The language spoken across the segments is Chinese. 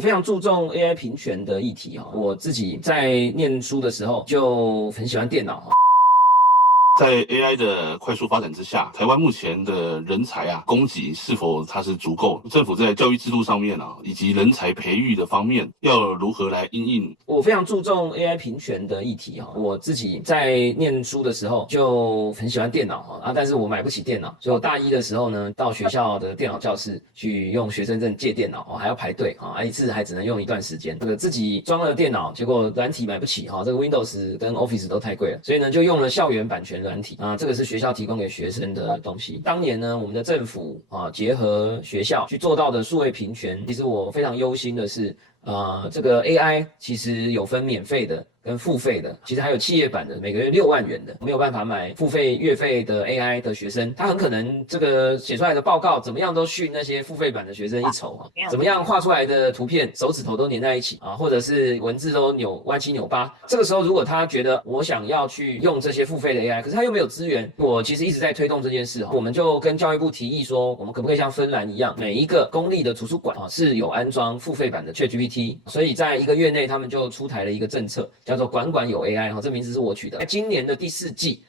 我非常注重 AI 平权的议题哈。我自己在念书的时候就很喜欢电脑。在 AI 的快速发展之下，台湾目前的人才供给是否它是足够？政府在教育制度上面以及人才培育的方面，要如何来因应？我非常注重 AI 平权的议题哈。我自己在念书的时候就很喜欢电脑但是我买不起电脑，所以我大一的时候呢，到学校的电脑教室去用学生证借电脑还要排队一次还只能用一段时间。这个自己装了电脑，结果软体买不起这个 Windows 跟 Office 都太贵了，所以呢就用了校园版权软体这个是学校提供给学生的东西。当年呢，我们的政府结合学校去做到的数位平权，其实我非常忧心的是，这个 AI 其实有分免费的跟付费的，其实还有企业版的，每个月6万元的，没有办法买付费月费的 AI 的学生，他很可能这个写出来的报告怎么样都逊那些付费版的学生一筹怎么样画出来的图片手指头都粘在一起或者是文字都歪七扭八。这个时候如果他觉得我想要去用这些付费的 AI， 可是他又没有资源，我其实一直在推动这件事我们就跟教育部提议说，我们可不可以像芬兰一样，每一个公立的图书馆是有安装付费版的 ChatGPT， 所以在1个月内他们就出台了一个政策，叫做管管有 AI， 这名字是我取的。在今年的第4季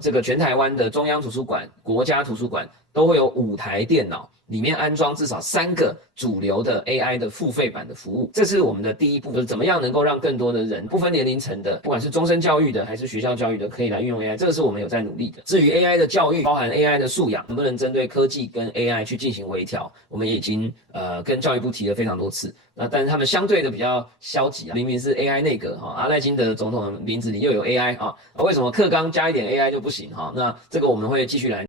这个全台湾的中央图书馆、国家图书馆都会有5台电脑，里面安装至少3个主流的 AI 的付费版的服务。这是我们的第一步，就是怎么样能够让更多的人，不分年龄层的，不管是终身教育的还是学校教育的，可以来运用 AI， 这个是我们有在努力的。至于 AI 的教育，包含 AI 的素养，能不能针对科技跟 AI 去进行微调，我们也已经跟教育部提了非常多次。但是他们相对的比较消极明明是 AI 内阁赖清德总统的名字里又有 AI为什么课纲加一点 AI 就不行那这个我们会继续来